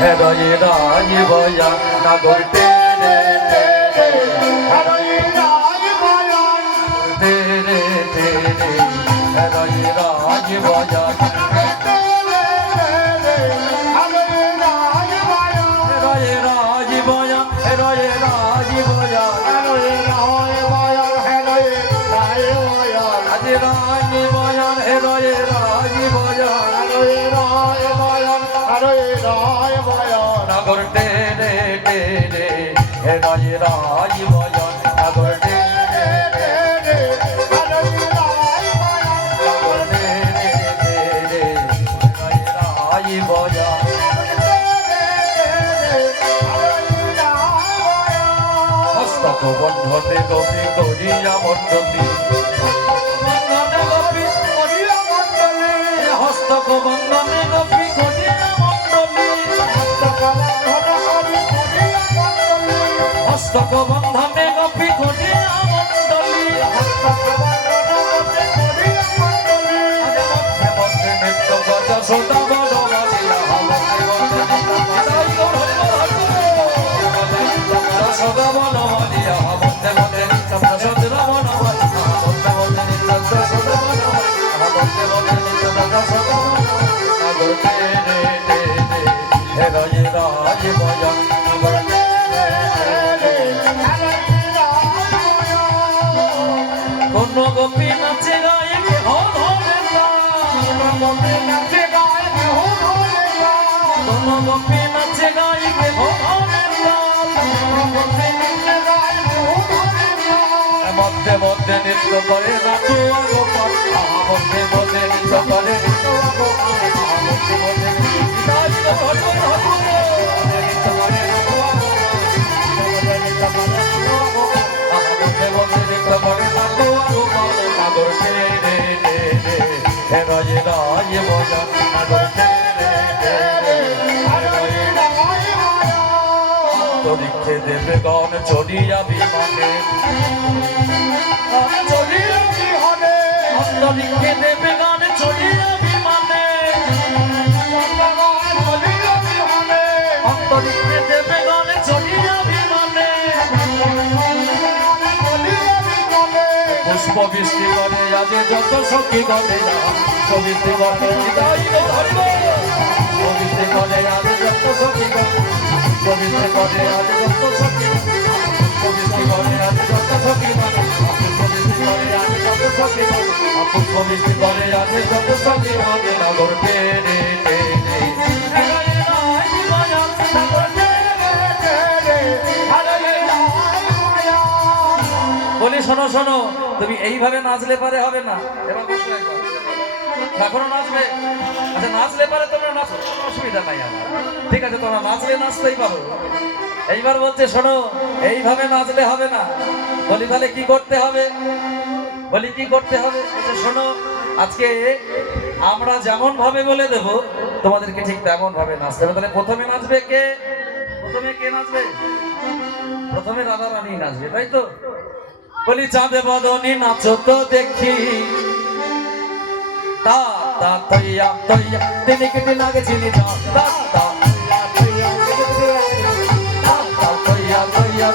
হৃদয়ে রাজ বয়া নাগর টেনে হৃদয়ে রাজ বয়া টেনে টেনে হৃদয়ে রাজ বয়া নাগর টেনে টেনে হৃদয়ে রাজ বয়ান নাগর টেনে টেনে হৃদয়ে রাজ বয়ান হস্তক বন্ধনে গোপী করিয়া মণ্ডলী হস্তক বন্ধনে গোপী করিয়া হস্তক বন্ধনে গোপী করিয়া মণ্ডলী মধ্যে নৃত্য গজ সদা বড় সদা বল মারিয়া মধ্যে মধ্যে নৃত্য প্রসাদ রমণ মধ্যে মধ্যে নৃত্য সদা বল মধ্যে মধ্যে নৃত্য প্রসাদ নাগর টেনে টেনে হৃদয়ে রাজ বয়া কোন গোপী নাচে গায়ে কেহ ধরে কোন গোপী নাচে গায়ে কেহ মধ্যে মধ্যে নৃত্য করে নাচুয়া গোপাল মধ্যে মধ্যে নৃত্য করে মধ্যে মধ্যে নৃত্য করে নাচুয়া গোপাল নাগর টেনে টেনে হৃদয়ে রাজ বয়া নাগর টেনে টেনে হৃদয়ে অন্তরিক্ষে দেবে গণ চড়িয়া বিমানে অন্তরিক্ষে দেবে গণ চড়িয়া বিমানে অন্তরিক্ষে দেবে গণ চড়িয়া বিমানে পুষ্প বৃষ্টি করে আজ যত সখী গণে পুষ্প বৃষ্টি করে বৃষ্টি করে আজ যত সখী বৃষ্টি করে আজ যত সখী বৃষ্টি করে আজ যত সখী পুষ্প বৃষ্টি করে আজ যত সখী নাগর টেনে টেনে বলি শোনো শোনো তুমি এইভাবে নাচলে পারে হবে না এবার বসো এখনো নাচবে আচ্ছা নাচলে পারে তোমরা নাচো অসুবিধা নাই আমার ঠিক আছে তোমরা নাচলে নাচতেই পারো এইবার বলছে শোনো এইভাবে নাচলে হবে না বলি তাহলে কি করতে হবে বলি কি করতে হবে শোনো আজকে আমরা যেমন ভাবে বলে দেব তোমাদেরকে ঠিক তেমন ভাবে নাচতে হবে তাহলে প্রথমে নাচবে কে প্রথমে কে নাচবে প্রথমে রাধা রানী নাচবে তাই তো বলি চাঁদে বদনী নাচো তো দেখি তা তা তৈয়া তৈয়া তিনি কেটে লাগে চিনি তা তা তৈয়া তৈয়া